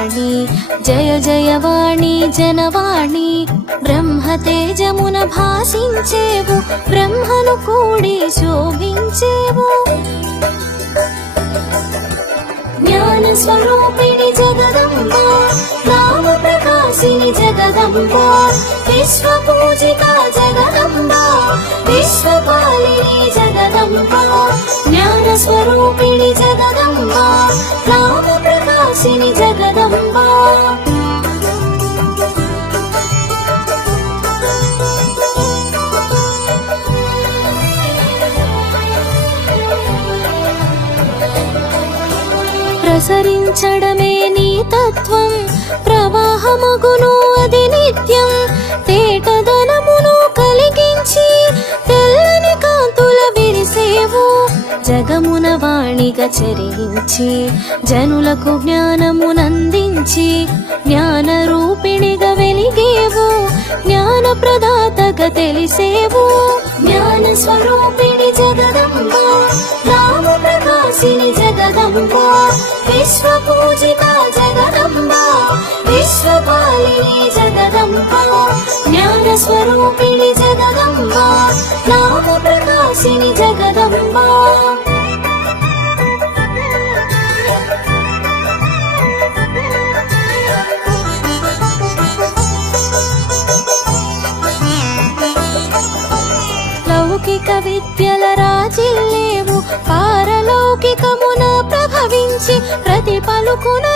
వాణి జయ జయ వాణి జనవాణి బ్రహ్మతేజమున భాసించేవు బ్రహ్మను కూడి శోభించేవు జ్ఞాన స్వరూపిణి జగదంబ నామ ప్రకాశిని జగదంబ విశ్వ పూజిత జగదంబ విశ్వపాలిని జగదంబ జ్ఞాన స్వరూపిణి జగదంబ నామ ప్రకాశిని జగదంబ ప్రసరించడమే నీ తత్వం ప్రవాహమగును అది నిత్యం తేటదనమును కలిగించి తెల్లని కాంతుల విరిసేవు జగమున వాణిగా చరించి జనులకు జ్ఞానమునందించి జ్ఞాన రూపిణిగా వెలిగేవు జ్ఞాన ప్రదాతగా తెలిసేవు జ్ఞాన స్వరూపిణి జగదంబ నామ ప్రకాశిని జగదంబ విశ్వ పూజిత జగదంబ విశ్వపాలిని జగదంబ జ్ఞాన స్వరూపిణి జగదంబ నామ ప్రకాశిని జగదంబ లౌకిక విద్యల రాజిల్లేవు పారలౌకికమున ప్రభవించి ప్రతి పలుకున